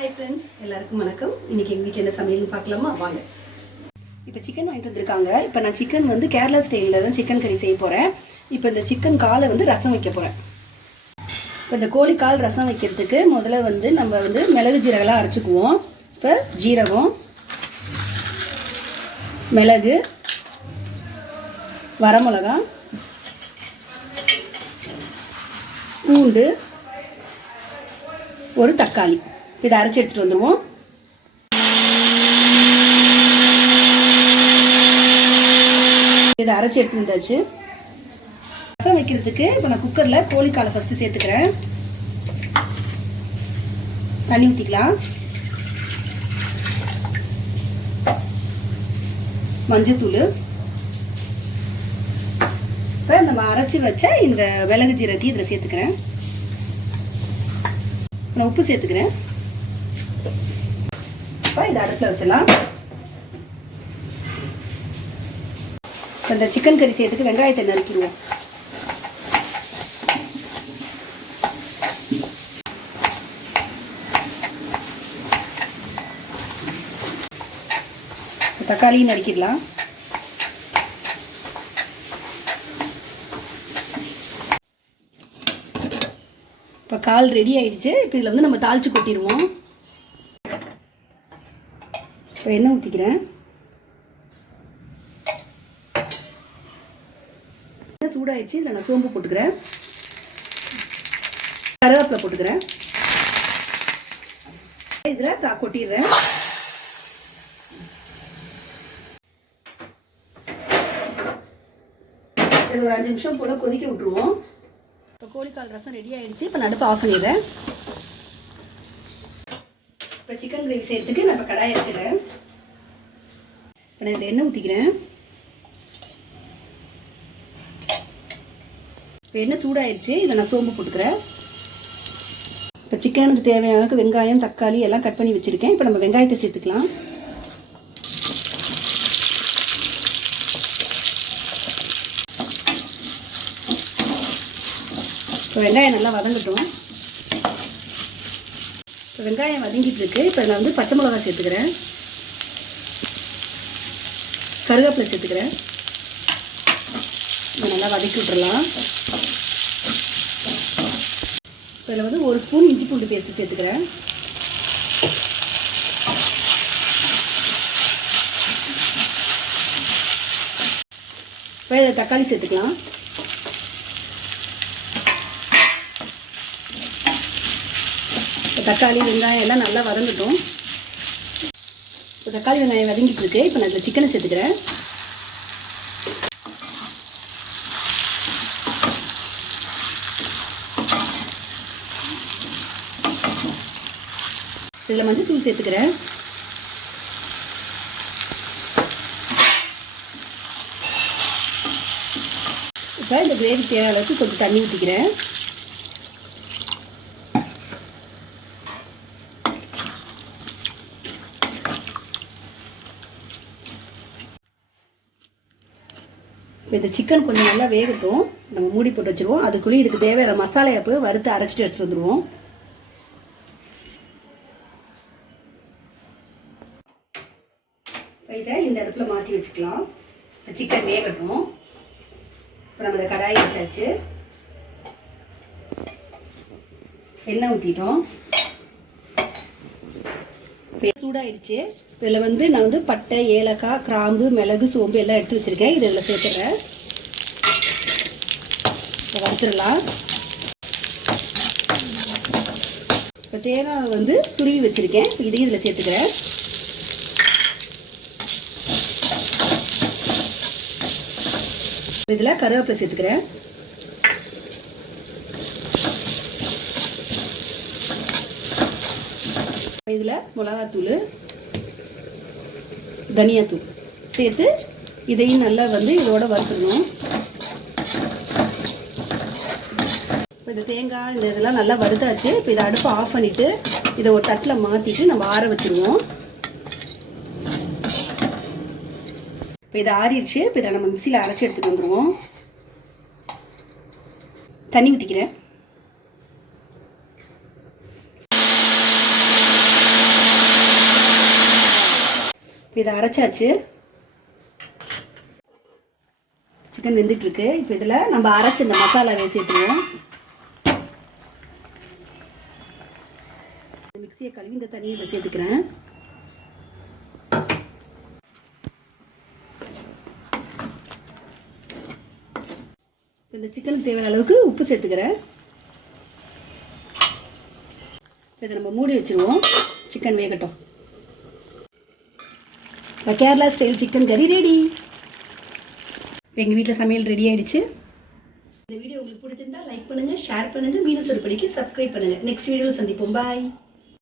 Hi friends, எல்லாருக்கும் வணக்கம். இன்னைக்கு எங்கள் வீட்டில் என்ன சமையல்னு பார்க்கலாமா? வாங்க. இப்போ சிக்கன் வாங்கிட்டு வந்திருக்காங்க. இப்போ நான் சிக்கன் வந்து கேரளா ஸ்டைலில் தான் சிக்கன் கறி செய்ய போகிறேன். இப்போ இந்த சிக்கன் காலை வந்து ரசம் வைக்க போகிறேன். இப்போ இந்த கோழி கால் ரசம் வைக்கிறதுக்கு முதல்ல வந்து நம்ம வந்து மிளகு ஜீரகெல்லாம் அரைச்சிக்குவோம். இப்போ ஜீரகம், மிளகு, வரமிளகா, பூண்டு, ஒரு தக்காளி, இதை அரைச்சி எடுத்துகிட்டு வந்துடுவோம். இதை அரைச்சி எடுத்துட்டு வந்தாச்சு. ரசம் வைக்கிறதுக்கு இப்போ நான் குக்கரில் கோழிக்காலை ஃபஸ்ட்டு சேர்த்துக்கிறேன். தண்ணி ஊற்றிக்கலாம். மஞ்சத்தூள், இப்போ நம்ம அரைச்சி வச்ச இந்த மிளகு ஜீரகத்தையும் இதில் சேர்த்துக்கிறேன். நான் உப்பு சேர்த்துக்கிறேன். இப்போ இதை அடுப்பில் வச்சிடலாம். இந்த சிக்கன் கறி சேர்த்துக்கு வெங்காயத்தை நறுக்கிடுவோம். தக்காளியும் நறுக்கிடலாம். இப்போ கால் ரெடி ஆயிடுச்சு. இப்போ இதில் வந்து நம்ம தாளித்து கொட்டிடுவோம். இப்போ எண்ணெய் ஊற்றிக்கிறேன். எண்ணெய் சூடாயிடுச்சு. இதில் நான் சோம்பு போட்டுக்கிறேன், கருவேப்பிலை போட்டுக்கிறேன். இதில் கொட்டிடுறேன். இது ஒரு 5 நிமிஷம் போல் கொதிக்க விட்டுருவோம். இப்போ கோழிக்கால் ரசம் ரெடி ஆகிடுச்சு. இப்போ நடுப்பு ஆஃப் பண்ணிடுறேன். இப்போ சிக்கன் கிரேவி செய்யறதுக்கு நான் இப்போ கடாயை வச்சுக்கிறேன். இப்போ நான் இதில் எண்ணெய் ஊற்றிக்கிறேன். இப்போ எண்ணெய் சூடாயிடுச்சு. இதில் நான் சோம்பு போட்டுக்கிறேன். இப்போ சிக்கனுக்கு தேவையான வெங்காயம், தக்காளி எல்லாம் கட் பண்ணி வச்சுருக்கேன். இப்போ நம்ம வெங்காயத்தை சேர்த்துக்கலாம். இப்போ வெங்காயம் நல்லா வதங்கட்டும். இப்போ வெங்காயம் வதங்கிட்டு இருக்கு. இப்போ நான் வந்து பச்சை மிளகாய் சேர்த்துக்கிறேன், கருவேப்பிலை சேர்த்துக்கிறேன். நல்லா வதக்கி விட்டுறலாம். இப்போ இதில் வந்து 1 ஸ்பூன் இஞ்சி பூண்டு பேஸ்ட்டு சேர்த்துக்கிறேன். இப்போ இதில் தக்காளி சேர்த்துக்கலாம். தக்காளி வெங்காயம் எல்லாம் நல்லா வதங்கட்டும். இப்போ தக்காளி வெங்காயம் வதங்கிட்டு இருக்கு. இப்போ நான் இதில் சிக்கனை சேர்த்துக்கிறேன். இதில் மஞ்சள் சேர்த்துக்கிறேன். இப்போ இந்த கிரேவி தேவையான அளவுக்கு கொஞ்சம் தண்ணி ஊற்றிக்கிறேன். இந்த சிக்கன் கொஞ்சம் நல்லா வேகட்டும். நம்ம மூடி போட்டு வச்சுருவோம். அதுக்குள்ளேயும் இதுக்கு தேவையான மசாலையை போய் வறுத்து அரைச்சிட்டு எடுத்துகிட்டு வந்துடுவோம். இதை இந்த இடத்துல மாற்றி வச்சுக்கலாம். இப்போ சிக்கன் வேகட்டும். இப்போ நம்ம இந்த கடாயை வச்சாச்சு. எண்ணெய் ஊற்றிட்டோம். சூடாயிடுச்சு. இதில் வந்து நான் வந்து பட்டை, ஏலக்காய், கிராம்பு, மிளகு, சோம்பு எல்லாம் எடுத்து வச்சுருக்கேன். இதில் சேர்த்துறேன். இப்போ வறுத்துடலாம். இப்போ தேங்காய் வந்து துருவி வச்சுருக்கேன். இதையும் இதில் சேர்த்துக்கிறேன். இதில் கருவேப்பிலை சேர்த்துக்கிறேன். இதில் மிளகாத்தூள், தனியாத்தூள் சேர்த்து இதையும் நல்லா வந்து இதோட வறுத்துடணும். இப்போ இந்த தேங்காய் இந்த இதெல்லாம் நல்லா வறுத்தாச்சு. இப்போ இதை அடுப்பை ஆஃப் பண்ணிவிட்டு இதை ஒரு தட்டில் மாற்றிட்டு நம்ம ஆற வச்சுருவோம். இப்போ இதை ஆறிடுச்சு. இப்போ இதை நம்ம மிக்சியில் அரைச்சி எடுத்துகிட்டு வந்துடுவோம். தண்ணி ஊற்றிக்கிறேன். இப்போ இதை அரைச்சாச்சு. சிக்கன் வெந்துட்டுருக்கு. இப்போ இதில் நம்ம அரைச்சி இந்த மசாலாவை சேர்த்துருவோம். மிக்சியை கழுவி இந்த தண்ணியை இதில் சேர்த்துக்கிறேன். இந்த சிக்கனுக்கு தேவையான அளவுக்கு உப்பு சேர்த்துக்கிறேன். இதை நம்ம மூடி வச்சுருவோம். சிக்கன் வேகட்டும். இப்போ கேரளா ஸ்டைல் சிக்கன் கறி ரெடி. எங்கள் வீட்டில் சமையல் ரெடி ஆகிடுச்சு. இந்த வீடியோ உங்களுக்கு பிடிச்சிருந்தா லைக் பண்ணுங்கள், ஷேர் பண்ணுங்கள், மீனஸ் ஒரு படிக்கு சப்ஸ்கிரைப் பண்ணுங்கள். நெக்ஸ்ட் வீடியோவில் சந்திப்போம். பாய்.